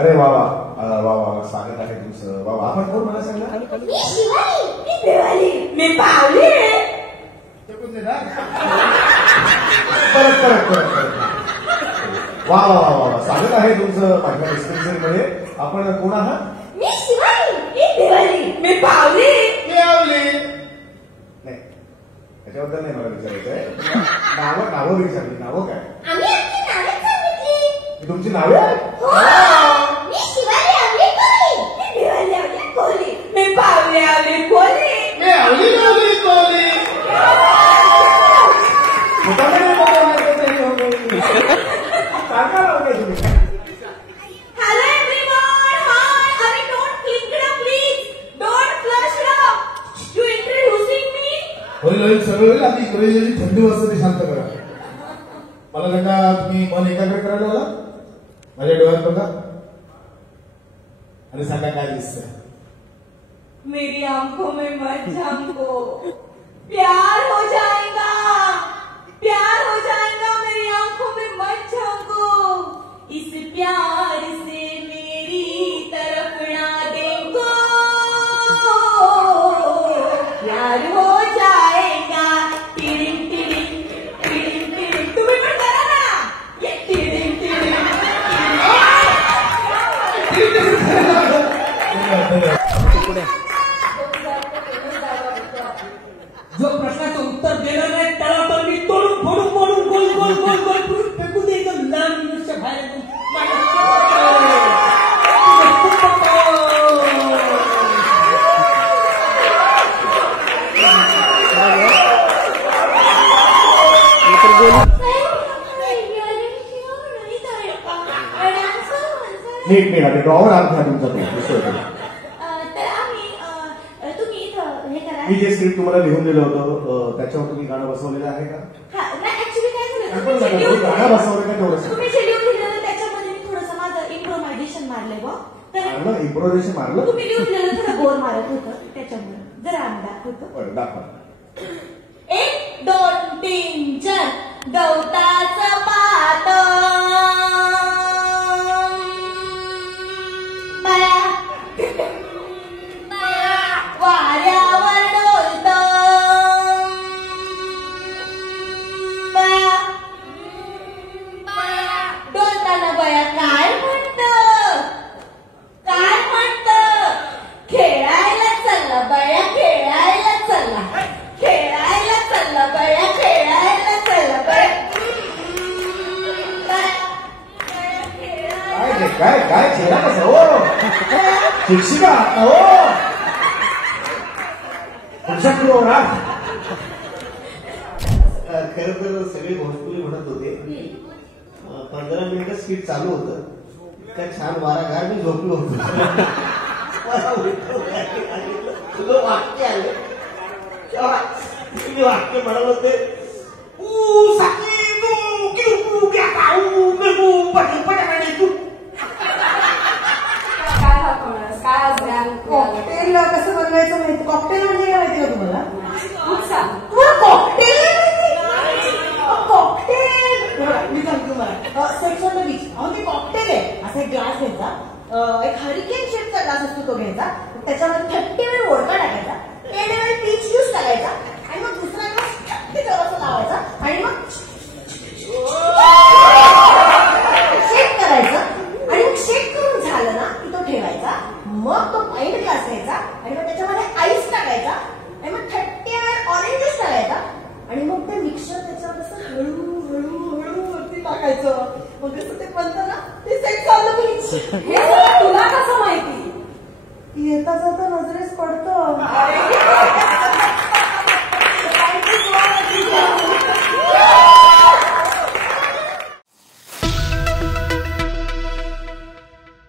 अरे वा वा वा वा, स्वागत आहे तुमचं. वा वा, आपण कोण मला सांगा? मी शिवाली, मी देवाली, मी पावली. परत परत परत परत. वा वा वा वा, स्वागत आहे तुमचं माझ्या डिस्पेन्सरीमध्ये. आपण कोण आहात? मी शिवाली, मी देवाली, मी पावली. नाही, त्याच्याबद्दल नाही मला विचारायचं आहे. नावं विचारली. नावं काय? आम्ही आपली नावे सांगितली. तुमची नावे आहेत? मी शिवाली आवली कोली, मी देवाली आवली कोली, मी पावली आवली कोली, मी आवली कोली. Hello everyone. Hi. Arey, don't click it up, please. Don't flush it up. You introducing me? होईल सगळं होईल. आधी इकडे थंडी वाजता शांत करा. मला त्यांना तुम्ही मन एकाग्र करायला लावला. माझ्या डोळ्यात बघा आणि सांगा काय दिसतंय. मेरी आंखों में मत झांको, प्यार हो जाएगा, प्यार हो जाएगा. मेरी आंखों में मत झांको, इस प्यार से मेरी तरफ ना देखो. प्यार हो जाएगा. Tiding tiding tiding tiding. तुम्ही पण करा ना. ये टिडिंग टिडिंग. जो प्रश्नाचं उत्तर देणार नाही त्याला तर मी तोडून फोडून मोडून गोल गोल गोल गोल करून फेकून दे एकदम लहान मुलाच्या बाहेर. नीट नीट ड्रॉवर आत घ्या तुमचा तो. मी जे स्क्रिप्ट तुम्हाला लिहून दिलं होतं त्याच्यावर तुम्ही गाणं बसवलेलं आहे का? गाणं बसवलं का तेवढं? तुम्ही शेड्यूल लिहिलं त्याच्यामध्ये मी थोडंसं माझं इम्प्रोव्हायझेशन मारलंय बघ. इम्प्रोव्हायझेशन मारलं? तुम्ही लिहून दिलं थोडं गोर मारत होतं त्याच्यामुळे जरा आम्ही दाखवतो. दाखवा. 1 2 3 4. गवताचं पात वाऱ्यावर डोलत, डोलताना बया काय म्हणत, काय म्हणत. खेळायला चालला बया, खेळायला चालला, खेळायला चालला बया, खेळायला चालला बया. काय काय चेहरा कसा हो शिक्षिका हो खरं तर सगळे भोजपुरी म्हणत होते. 15 मिनिटं स्पीड चालू होतं. इतका छान वारा गार मी झोपलो होतो. तुझं वाक्य आलं तेव्हा तुम्ही वाक्य म्हणत होते. कॉकटेल कसं बनवायचं माहिती? कॉकटेल म्हणजे काय माहिती का तुम्हाला? तुम्हाला कॉकटेल कॉकटेल मी सांगतो तुम्हाला. सेक्स ऑन द बीच ते कॉकटेल आहे. असा एक ग्लास घ्यायचा, एक हरिकेन शेपचा ग्लास असतो तो घ्यायचा. त्याच्यामध्ये 30 वेळ वोडका टाकायचा, 10 वेळ पीच ज्यूस टाकायचा आणि मग दुसरा ग्लास जरासा लावायचा आणि मग शेक करायचं आणि मग शेक करून झालं ना की तो ठेवायचा. मग तो पाईट ग्लास घ्यायचा आणि मग त्याच्यामध्ये आईस टाकायचा आणि मग 30 वेळ ऑरेंज ज्यूस टाकायचा आणि मग ते मिक्सर त्याच्यावर असं हळूहळू वरती टाकायचं. मग कसं ते बनतं ना ते सेक्स ऑन द बीच. हे सगळं तुला कसं माहिती? येता जाता नजरेस पडतं.